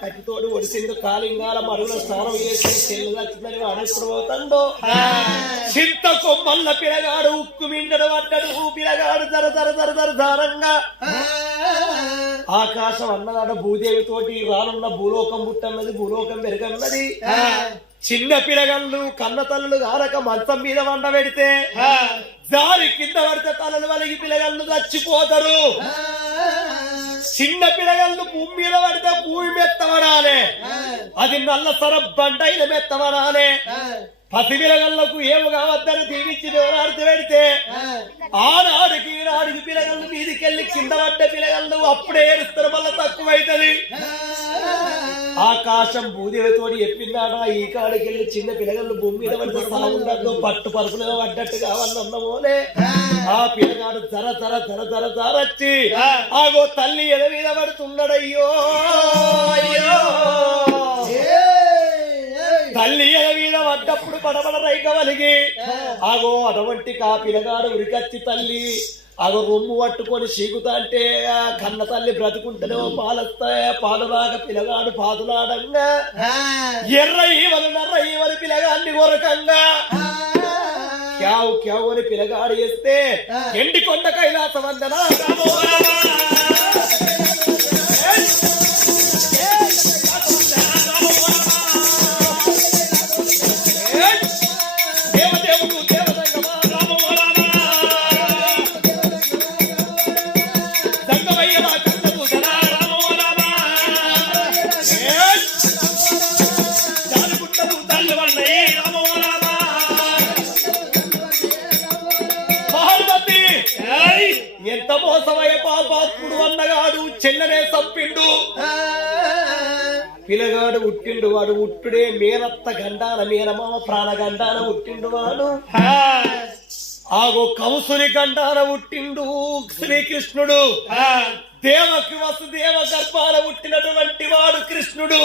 కత్తితోడు ఒడిసిండు కాలింగాల మరుగుల స్నానం చేసి చెల్లు వచ్చిందని వాడెప్పుడు పోతాడో. చింత కొమ్మల్ల పిలగాడు ఉక్కు మిండడు పడ్డడు పిలగాడు దర దర దర దర దారంగా. ఆకాశం అన్నదాడ భూదేవి తోటి రానున్న భూలోకం పుట్టన్నది భూలోకం పెరగన్నది. చిన్న పిలగళ్ళు కన్న తల్లులు గారక మంచం మీద వండ పెడితే జారి కింద పడితే తలలు వలిగి పిలగళ్ళు చచ్చిపోతారు. చిన్న పిల్లగాళ్ళు భూమి మీద పడితే భూమి మెత్తవడాలే అది నల్ల సర బండైన మెత్తవడాలే పసి పిలగళ్ళకు ఏమి కావద్దని దీవించి దేవరాడుతూ పెడితే ఆనాడికి ఈనాడికి పిలగళ్ళు మీదికెళ్ళి కింద పడ్డ పిలగళ్ళు అప్పుడే ఏడుస్తారు మళ్ళీ తక్కువైతుంది. ఆకాశం భూదేవితోటి చెప్పిందాడా ఈ కాడికెళ్ళి చిన్న పిల్లగాళ్ళు భూమి మీద పట్టు పరుపులుగా పడ్డట్టు కావాలన్నమోనే ఆ పిల్లగాడు జర జర జర జర జరచ్చి ఆగో తల్లి ఎద మీద పడుతున్నాడు అయ్యో తల్లి మీద పడ్డప్పుడు పడబడ రైక వలిగి ఆగో అటువంటి కా పిల్లగాడు ఉరికత్తి తల్లి ఆగో రొమ్ము పట్టుకొని సీగుతా అంటే ఆ కన్న తల్లి బ్రతుకుంటేనే పాలస్తాయ. పాలు రాక పిల్లగాడు పాదులాడంగా. ఎర్ర ఈవలు నర్ర ఈవలు పిల్లగాన్ని కొరకంగా. క్యావు క్యావు అని పిల్లగాడు వేస్తే ఎండి కొండ కైలాస పుట్టిండు వాడు ఉట్టుడే మేనత్త గండాల మేనమామ ప్రాణగండాన ఉట్టిండు వాడు ఆగో కంసుని గండాల ఉట్టిండు శ్రీకృష్ణుడు. దేవకి వసుదేవ గర్భాన పుట్టినటువంటి వాడు కృష్ణుడు.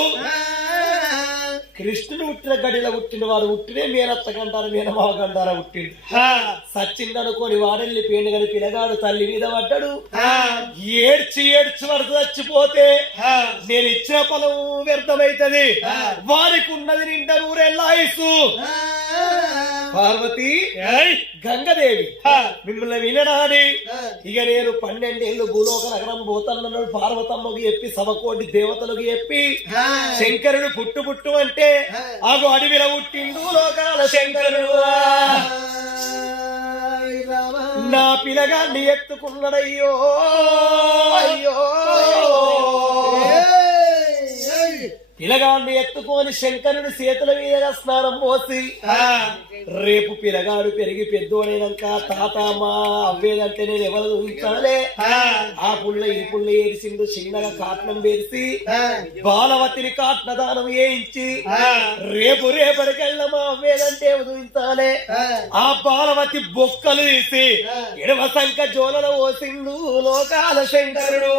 కృష్ణుడు పుట్టిన గడిలో పుట్టిన వాడు పుట్టినే మేనత్త గండాల మేనమావ గండాల పుట్టిండు. సచ్చిందనుకోని వాడల్ని పేను గని పిల్లగాడు తల్లి మీద పడ్డాడు. ఏడ్చి ఏడ్చి వరకు చచ్చిపోతే నేను ఇచ్చిన పొలం వ్యర్థమైతది. వారికి ఉన్నది నిండా నూరెల్లాయిసు పార్వతి గంగదేవి మిమ్మల్ని వినడాని ఇక నేను పన్నెండేళ్ళు భూలోక నగరం పోతన్నాడు పార్వతమ్మకు చెప్పి సభకోటి దేవతలకు చెప్పి శంకరుడు పుట్టు పుట్టు అంటే ఆగు అడవిల పుట్టిండు లోకాల శంకరుడు. నా పిలగాన్ని ఎత్తుకున్నాడయ్యో. అయ్యో. పిలగాన్ని ఎత్తుకొని శంకరుడి చేతుల మీదుగా స్నానం పోసి రేపు పిలగాడు పెరిగి పెద్దోడైనాక తాత మా అవ్వేదంటే నేను ఎవరు ఊహించాలే ఆ. పుల్ల ఈ పుల్ల ఏరిసిండు చిన్నగా కాట్నం వేసి బాలవతిని కాట్నదానం వేయించి రేపు రేపటికెళ్ళ మా అవ్వేదంటే ఊహించాలే ఆ. బాలవతి బొక్కలు తీసి ఎడవ సంఖ జోలలో ఓసిండు లోకాల శంకరుడు.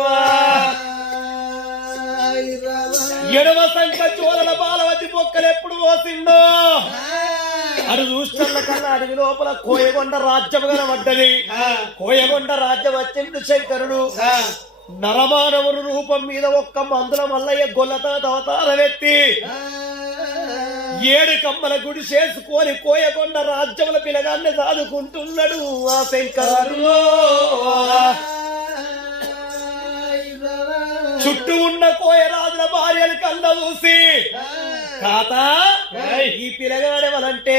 ఎడవ సంఖ జోలల బాలవతి బొక్కలు ఎప్పుడు పోసిండో? అడు చూస్తున్న కన్నా అడవి లోపల కోయగొండ రాజ్యం కనబడ్డది. కోయగొండ రాజ్యం వచ్చిండు శంకరుడు. నరమానవుడు రూపం మీద ఒక్క మందుల మల్లయ్య గొల్లత అవతారం ఎత్తి ఏడు కమ్మల గుడి చేసుకొని కోయగొండ రాజ్యముల పిలగాన్ని సాదుకుంటున్నాడు ఆ శంకరుడు. చుట్టూ ఉన్న కోయరాజుల భార్యలు కళ్ళ చూసి తాత ఈ పిల్లగాడేమనంటే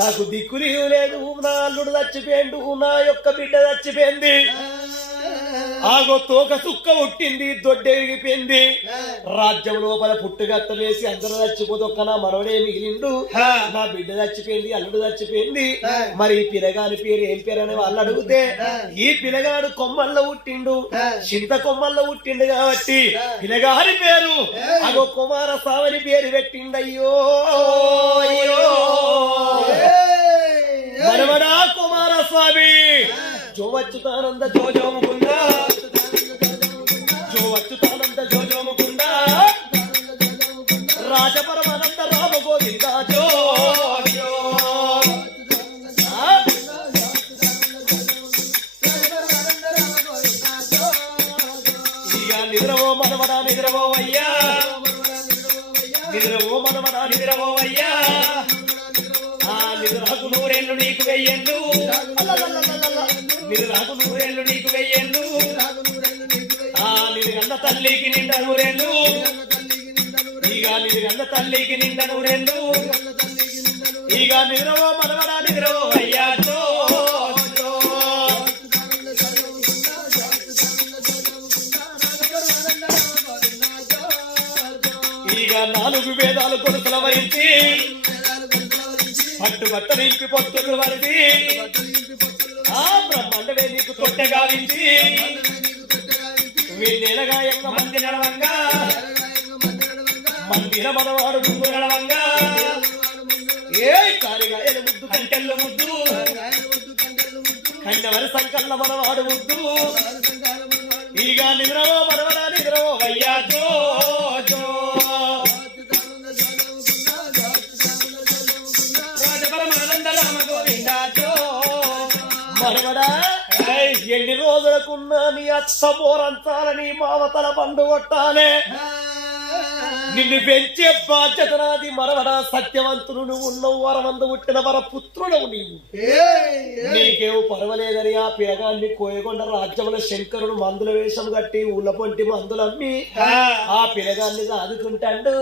నాకు దిక్కు నీవు లేదు నా అల్లుడు చచ్చిపోయిండు నా యొక్క బిడ్డ చచ్చిపోయింది. ఆగో తోక సుక్క పుట్టింది దొడ్డెరిగిపోయింది రాజ్యం లోపల పుట్టుగత్త వేసి అందరూ చచ్చిపోతే ఒక్క నా మనవడే మిగిలిండు. నా బిడ్డ చచ్చిపోయింది అల్లుడు చచ్చిపోయింది. మరి ఈ పిల్లగాని పేరు ఏం పేరు అని వాళ్ళు అడిగితే ఈ పిల్లగాడు కొమ్మల్లో పుట్టిండు. చింత కొమ్మల్లో పుట్టిండు కాబట్టి పిల్లగాని పేరు. అగో కుమార సావని పేరు పెట్టిండయ్యో. అయ్యో. మనవడా కుమారస్వామి జో వచ్చుతానంద నిద్రకు నూరేళ్ళు నీకు వెయ్యండు తల్లికి నిండా నూరేళ్ళు ఇక నిన్న తల్లికి నిండా నూరేళ్ళు ఇక నిద్రవో మనమడా నిద్రవో అయ్యా. ఇక నాలుగు వేదాలు కొడుకుల వరించి పట్టు బట్ట నింపి పొత్తులు వరిసి ఆ బ్రహ్మాండమే నీకు తొట్టె గావించి వీళ్ళేలగా ఎంగ మంది నడవంగా మందిర మనవాడు ముందు నడవంగా ఏ కారిగా ముద్దు కంటెల్ల ముద్దు కండవరి సంకల్ల మనవాడు ముద్దు ఇక నిద్రవో మనవడా నిద్రవో అయ్యా ఎన్ని రోజులకున్నా నీ అత్త మోరంచాలని మావతల పండు కొట్టాలే. నిన్ను పెంచే బాధ్యత నాది మనవడా సత్యవంతుడు నువ్వు ఉన్నవు వరమందు పుట్టిన వర పుత్రుడవు నీవు. నీకేమో పర్వాలేదని ఆ పిరగాన్ని కోయకొండ రాజ్యముల శంకరుడు మందుల వేషం కట్టి ఊళ్ళ పొంటి మందులు అమ్మి ఆ పిరగాన్ని సాదుకుంటాడు.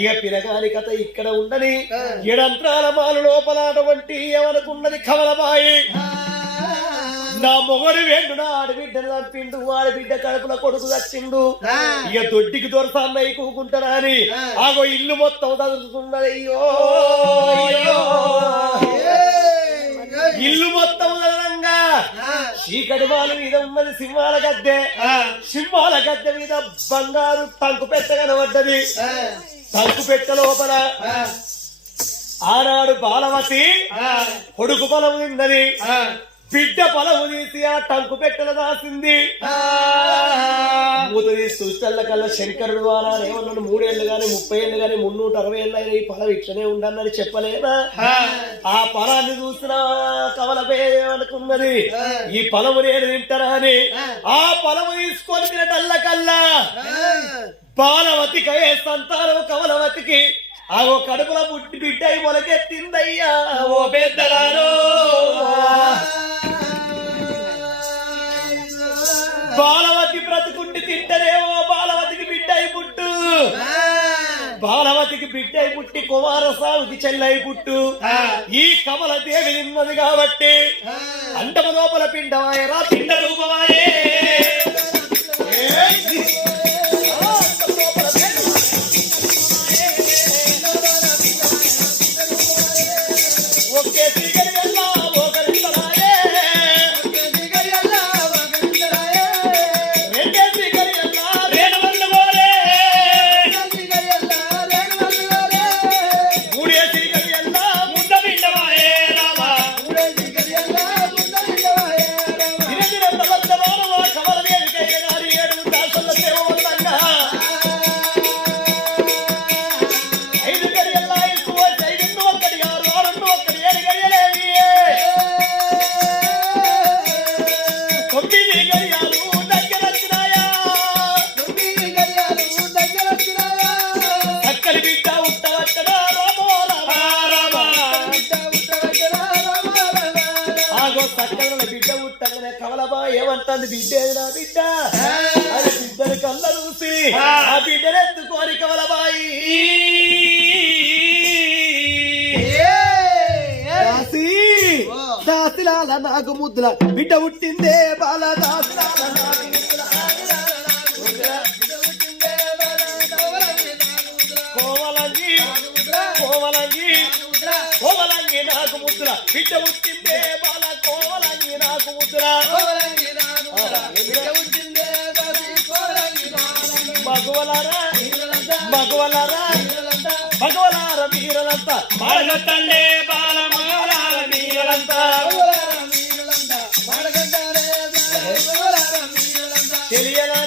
ఇక పిరగాని కథ ఇక్కడ ఉండని ఎడంత్రాల మాలు లోపల అటువంటి ఏమనుకున్నది కమలబాయి నా మొగడు వేండు నా ఆడబిడ్డను చంపిండు ఆడబిడ్డ కడుపుల కొడుకు చచ్చిండు. ఇక దొడ్డికి దొరసాన్నయ్య కూకుంటారా అని. ఆగో ఇల్లు మొత్తం చదువుతున్నది అయ్యో అయ్యో. ఇల్లు మొత్తం చదరంగా. చీకటి మాల మీద ఉన్నది సింహాల గద్దె. సింహాల గద్దె మీద బంగారు టంకు పెట్ట కనబడ్డది. టంకు పెట్ట లోపల ఆనాడు బాలవతి కొడుకు పొలము తిన్నది బిడ్డ పొలము తీసి ఆ టంకు పెట్టెల దాసింది. మూతది సృష్టల్ల కల్లా శంకరుడు వారా ఏమన్నాడు మూడేళ్ళు గాని ముప్పై ఏళ్ళు గాని మున్నూట అరవై ఏళ్ళు అయినా ఈ పొలం ఇట్లనే ఉండన్నని చెప్పలేదా ఆ. పొలాన్ని చూసిన కవలపే అనుకున్నది ఈ పొలము నేను తింటారా అని? ఆ. పొలము తీసుకొని తినటల్ల కల్లా. బాలవతికి అయ్యే సంతానం కవలవతికి ఆ ఓ కడుపుల పుట్టి బిడ్డ మొలకెత్తిందయ్యా ఓ పెద్దలారో. బాలవతి బ్రతుకుండి తింటరేమో బాలవతికి బిడ్డ అయి పుట్టు బాలవతికి బిడ్డ అయి పుట్టి కుమారస్వామికి చెల్లై పుట్టు. ఈ కమల దేవి నిన్నది కాబట్టి అండమ లోపల పిండమాయరా పిండ ఏమంటుంది బిడ్డ ఏదిరా బిడ్డ? అది బిడ్డని కళ్ళ చూసి ఆ. బిడ్డను ఎత్తుకోని కమలబాయి దాసి దాసిలాల నాకు ముద్దుల బిడ్డ పుట్టిందే బాల దాసిలాల నాకు కోవలంగి నాకు ముద్దుల బిడ్డ పుట్టిందే బాల కోవలంగి నాకు ముద్దుల మగవలారా మగవలారా మీరలంతా. మీరలంతా. తెలియలారా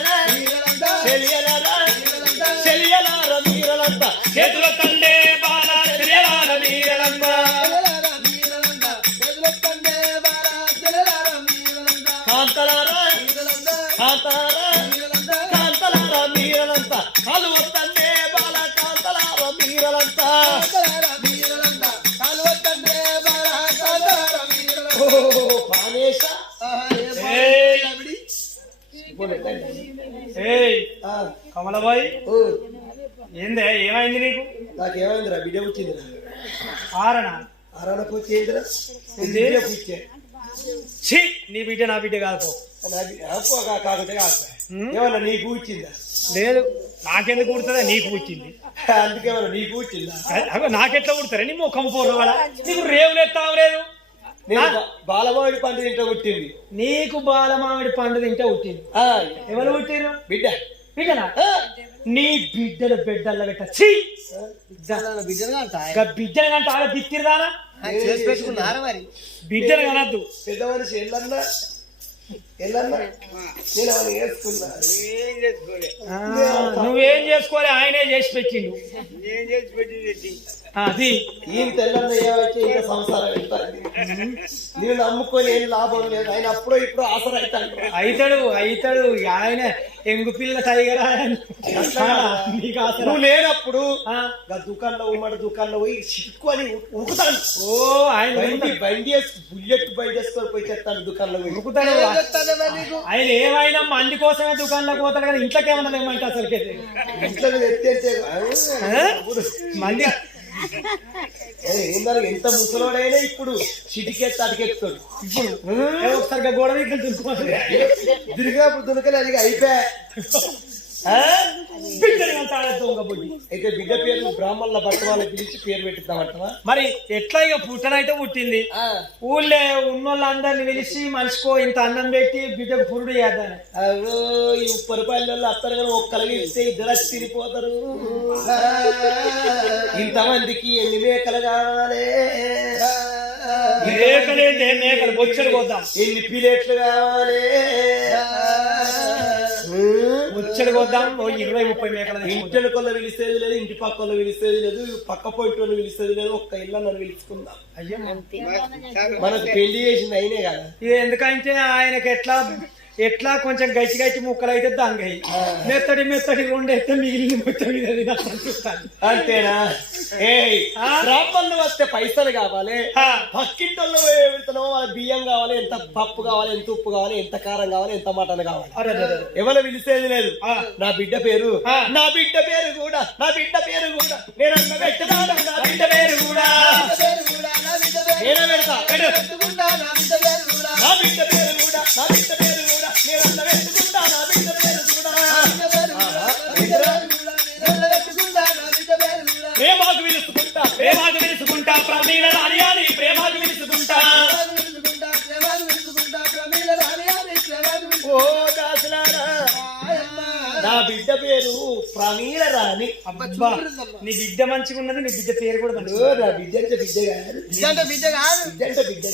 కమలబాయ్ ఏందే ఏమైంది నీకు? నాకేమైందిరా బిడ్డ వచ్చిందిరా ఆరణ అరణపోతే ఏందిరా? ఏంది? బిడ్డ పుచ్చే. ఛీ నీ బిడ్డ నా బిడ్డ కాదు. నా. ఏమన్నా నీకు వచ్చిందా లేదు. నాకెందుకు కుడుతుందా నీకు పుట్టింది. అందుకేమన్నా నీకు వచ్చిందా నాకెట్లా కుడతారా నీ ముఖం పోర్రవాడ నీకు రేవులేదు తావులేదు నేను బా- బాలమావిడి పండు తింటే పుట్టింది. నీకు బాలమామిడి పండు తింటే పుట్టింది. ఆ, ఎవరు పుట్టిరు బిడ్డ. నీ బిడ్డలు పెట్ట ఛీ! గా బిడ్డలు కంటే ఆడ మరి? బిడ్డలు కనద్దు. పెద్ద మనిషి చేసుకోలే. నువ్వేం చేసుకోవాలి ఆయనే చేసి పెట్టిండు. ఏం చేసి పెట్టి అది. ఈయన తెల్లన్న ఏమైతే ఇంకా సంసారం వెళ్తాను నేను నమ్ముకొని ఏం లాభం లేదు. ఆయన అప్పుడో ఇప్పుడు ఆసర అవుతాను అయితాడు అయితాడు. ఇక ఆయన ఎంగు పిల్ల టైగర్. నీకు ఆసరా. నువ్వు లేనప్పుడు దుకాణంలో ఉమ్మడి దుకాణంలో పోయి చిక్కుకొని ఉరుకుతాను ఓ ఆయన బండి బండి బుల్లెట్ బండి వేసుకొని పోయి చెప్తాను దుకాణంలో పోయి. ఉరుకుతాడు. ఆయన ఏమైనా మంది కోసమే దుకాణంలోకి పోతాడు కానీ ఇంట్లోకి ఏమన్నా ఏమంటే అసలు మీద ఏందని ఎంత ముసలోడైనా ఇప్పుడు చిటికెత్తి అడికెత్తాడు ఇప్పుడు ఒకసారిగా గోడ దగ్గర దులుపుకోవాలి. దిరిగినప్పుడు దునకలే అది అయిపోయా. అయితే బిడ్డ పేరు బ్రాహ్మణుల బట్ట వాళ్ళకి పిలిచి పేరు పెట్టిద్దామంటవా? మరి ఎట్లా ఇక పుట్టనైతే పుట్టింది? ఊళ్ళో ఉన్నోళ్ళందరిని పిలిచి మనిషికో ఇంత అన్నం పెట్టి బిడ్డకు పురుడు చేద్దాని ఈ ముప్పై రూపాయల అత్తరు కానీ ఒక్కలకి ఇస్తే ఇద్దరు తినిపోతారు. ఇంతమందికి ఎన్ని మేకలు కావాలి? మేకలేంటే మేకలు బొచ్చడు పోద్దాం ఎన్ని ప్లేట్లు కావాలి? బొచ్చడు పోద్దాం ఓ ఇరవై ముప్పై మేకలు. ఇంటి కొల్ల పిలిచేది లేదు ఇంటి పక్క వాళ్ళు పిలిచేది లేదు పక్క పోయిన వాళ్ళు పిలిచేది లేదు ఒక్క ఇల్లు నన్ను పిలుచుకుందాం. అయ్యో. మనకు పెళ్ళి చేసింది అయినే కదా. ఎందుకంటే ఆయనకి ఎట్లా ఎట్లా కొంచెం గచ్చి గచ్చి ముక్కలు అయితే దంగయి మెత్తడి మెత్తడి రెండు అయితే మిగిలిన మొత్తం అంతేనా ఏ? బ్రాహ్మణులు వస్తే పైసలు కావాలి. పక్కింటోళ్ళు వెళ్తున్నామో వాళ్ళ బియ్యం కావాలి ఎంత పప్పు కావాలి ఎంత ఉప్పు కావాలి ఎంత కారం కావాలి ఎంత మటన్ కావాలి. ఎవరు పిలిచేది లేదు. నా బిడ్డ పేరు. నా బిడ్డ పేరు కూడా నా బిడ్డ పేరు కూడా నేను అన్న పెట్టదాను నా బిడ్డ పేరు కూడా నేనే పెడతా. నా బిడ్డ పేరు కూడా నా బిడ్డ పేరు కూడా నా బిడ్డ పేరు కూడా ప్రేమాకు పిలుచుకుంటా ప్రేమాకు విలుసుకుంటా ప్రమీల రాణి అని ప్రేమాకు విలుసుకుంటా ఓ దాసులారా నా బిడ్డ పేరు ప్రమీల రాణి అబ్బా నీ బిడ్డ మంచిగా ఉన్నది నీ బిడ్డ పేరు కూడా నా బిడ్డ అంటే బిడ్డ కాదు బిడ్డ కాదు బిడ్డ అంటే బిడ్డ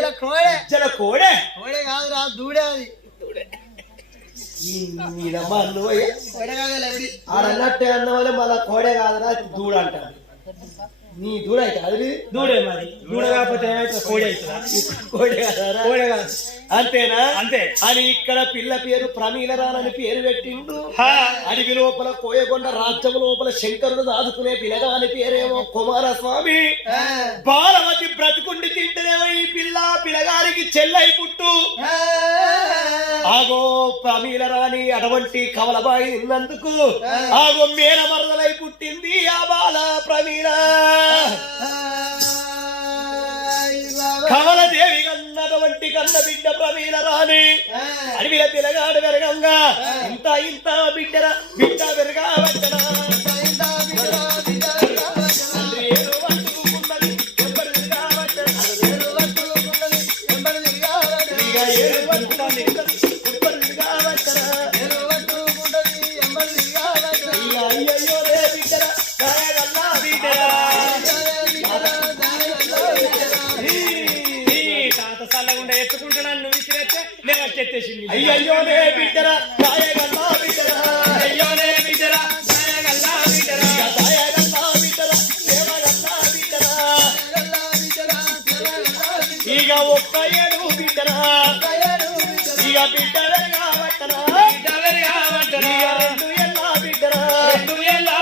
కాదు కోడే కోడే కోడే కాదు రా దూడే అది ఆడన్నట్టే అన్న వాళ్ళే మళ్ళా కోడే కాదురా దూడ అంటాడు నీ దూడ అయితే అది దూడే మరి దూడ కాకపోతే కోడి అవుతుందా కోడే కాదారా కోడే కాదు అంతేనా అంతే అని ఇక్కడ పిల్ల పేరు ప్రమీల రానని పేరు పెట్టిండు. అడవి లోపల కోయకొండ రాజ్యం లోపల శంకరుడు దాదుకునే పిల్లగాని పేరేమో కుమారస్వామి బాలవతి బ్రతుకుండి తింటేనేమో ఈ పిల్ల పిల్లగానికి చెల్లై పుట్టు ఆగో ప్రమీల రాణి అటువంటి కవలబాయి ఉన్నందుకు ఆగో మేన మరదలై పుట్టింది ఆ బాల ప్రమీల కవలదేవి కన్నటువంటి కన్న బిడ్డ ప్రమీల రాణి అడవిల పిల్లగాడు పెరగంగా ఇంత ఇంత బిడ్డర బిడ్డ పెరగా ఎత్తేసింది అయ్యోనే బిడ్డరా రాయగల్లా బిడ్డరా. అయ్యోనే బిడ్డరా రాయగల్లా బిడ్డరా. రాయగల్లా బిడ్డరా దేవగల్లా బిడ్డరా. గల్లా బిడ్డరా దేవగల్లా ఇక ఒక్క ఏడు బిడ్డరా. ఇక బిడ్డవరు కావట్టరా బిడ్డవరు కావట్టరా రెండు ఎల్లా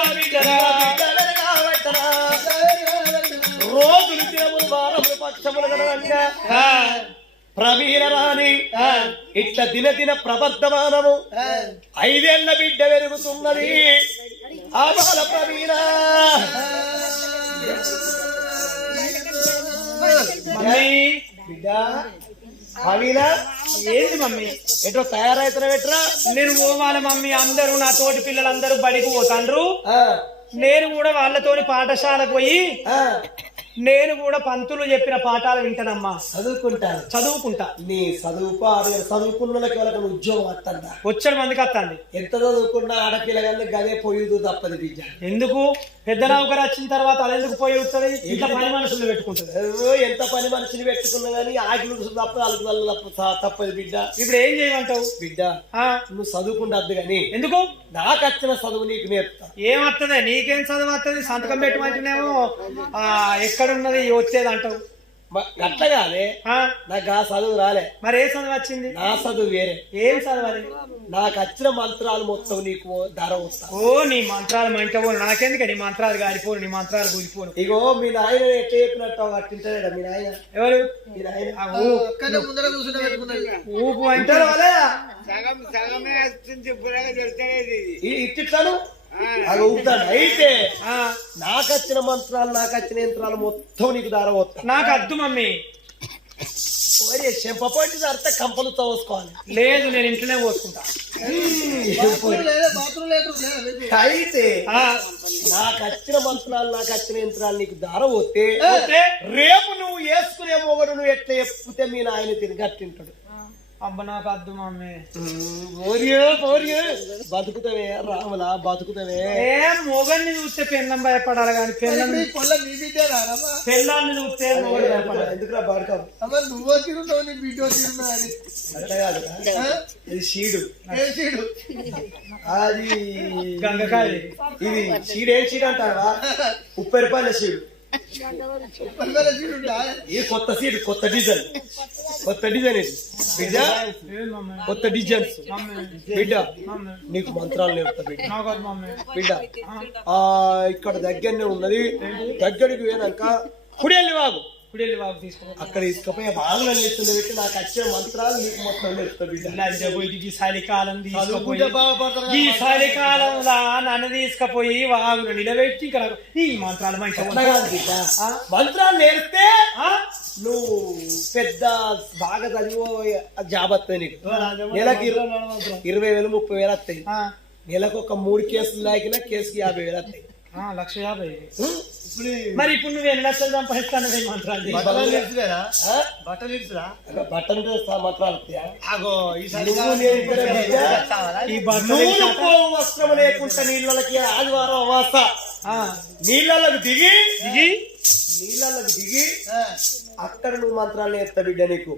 రోజులు దేవుడు వారములు పక్షములు కదంటే ప్రవీణ రాణి ఇట్లా దినదిన ప్రవర్ధమానము. ఐదేళ్ళ బిడ్డ పెరుగుతున్నది ఆ బాల ప్రవీణ. మమ్మీ బిడ్డ. ప్రవీణ ఏంది మమ్మీ? ఎటో తయారైతున్న పెట్టరా నేను పోవాలి మమ్మీ. అందరూ నా తోటి పిల్లలందరూ బడికి పోతాండ్రు. నేను కూడా వాళ్ళతోని పాఠశాలకు పోయి నేను కూడా పంతులు చెప్పిన పాఠాలు వింటానమ్మా. చదువుకుంటాను. చదువుకుంటా. నీ చదువుకో ఆడ చదువుకున్న వాళ్ళకి ఉద్యోగం వస్తుందా? వచ్చాడు మందికి వస్తాంది. ఎంత చదువుకున్నా ఆడపిల్లగానే గదే పోయేదు తప్పదు బిడ్డ. ఎందుకు? పెద్ద నౌకరు వచ్చిన తర్వాత అది ఎందుకు పోయి వస్తుంది ఇంట్లో పని మనుషులు పెట్టుకుంటుంది ఏవో ఎంత పని మనిషిని పెట్టుకున్నా గానీ ఆకిలు తప్ప అలుగుదల తప్ప తప్పదు బిడ్డ. ఇప్పుడు ఏం చేయమంటావు? బిడ్డ ఆ, నువ్వు చదువుకుంటద్దు గాని ఎందుకు? నాకు వచ్చిన చదువు నీకు నేర్పుతా. ఏమత్తదే? నీకేం చదువు వస్తుంది సంతకం పెట్టమంటేనేమో ఎక్కడున్నది? వచ్చేది అంటావు? మ- అట్లా కాదే. ఆ, నాకు ఆ చదువు రాలే. మరి ఏ చదువు వచ్చింది? నా చదువు వేరే. ఏం చదవాలి? నాకు వచ్చిన మంత్రాలు మొత్తం నీకు ధర వస్తా. ఓ నీ మంత్రాలు మంటవో నాకెందుకు నీ మంత్రాలు గారిపోను నీ మంత్రాలు కూలిపోను. ఇగో మీ నాయన ఎట్లా చెప్పినట్టు అట్టింటాడా మీ నాయన? ఎవరు? మీ నాయన. ఊపు అంటారు వాళ్ళే? ఇట్టిట్లాను ఊపుతాడు అయితే ఆ, నాకు వచ్చిన మంత్రాలు నాకు వచ్చిన యంత్రాలు మొత్తం నీకు ధర వస్తా నాకు అద్దు మమ్మీ కంపలు తోసుకోవాలి. లేదు నేను ఇంట్లోనే పోసుకుంటా. అయితే ఆ, నాకు వచ్చిన మంత్రాలు నాకు వచ్చిన యంత్రాలు నీకు వస్తే పోతే? రేపు నువ్వు వేసుకునే మొగడు నువ్వు ఎట్లా చెప్తే మీ నాయన తిరిగి అట్టింటాడు అబ్బ నాకు అద్దు మమ్మీ. Oreo Oreo. బతుకుతావే రాములా బతుకుతావే. ఏం మొగన్ని చూస్తే పెన్నం భయపడాలి కానీ పెన్నం ఈ పొల్ల నీ బిడ్డే రారమ్మా పెళ్ళాన్ని చూస్తే మొగడు భయపడాలి. ఎందుకురా బాడకావు అమ్మ నువ్వు తిరుగుతావు నీ బిడ్డ తిరుగుతావు అని అట్లా కాదు. ఇది షీడు. ఏ సీడు అది గంగకాయ ఇది షీడ్ ఏం షీడ్ అంటావా? ముప్పై రూపాయల షీడు. ఏ కొత్త సీట్ కొత్త డిజైన్ కొత్త డిజైన్ ఇది. బిడ్డ కొత్త డిజైన్స్ బిడ్డ నీకు మంత్రాలు నేర్పుతా బిడ్డ. బిడ్డ ఆ ఇక్కడ దగ్గరనే ఉన్నది. దగ్గరికి పోయినాక కుడి వెళ్ళి వాగు. ఇప్పుడు వెళ్ళి బాబు తీసుకో అక్కడ తీసుకుపోయి బాగా పెట్టి నాకు వచ్చిన మంత్రాలు నీకు మొత్తం లంచబోయి ఈ చలికాలం తీసుకుపోయి ఈ చలికాలంలో నన్ను తీసుకుపోయి వాగులు నిలబెట్టి నాకు ఈ మంత్రాలు బిడ్డ. మంత్రాలు నేర్పితే నువ్వు పెద్ద బాగా చదివో జాబ్ వస్తాయి నీకు నెలకి ఇరవై- వేలు ముప్పై వేలు వస్తాయి. నెలకు ఒక మూడు కేసులు లాగినా కేసుకి యాభై వేలు వస్తాయి. లక్ష యాభై? మరి ఇప్పుడు నువ్వు ఎన్ని లక్షలు సంపాదిస్తాను మంత్రాలు? బట్టలు ఇడుచురా బట్టలు మంత్రాలు ఈ బట్టలు వస్త్రం లేకుండా నీళ్ళకి ఆదివారం అమాస ఆ, నీళ్ళకి దిగి దిగి నీళ్ళకి దిగి ఆ. అక్కడ నువ్వు మంత్రాలు నేర్తా బిడ్డ నీకు.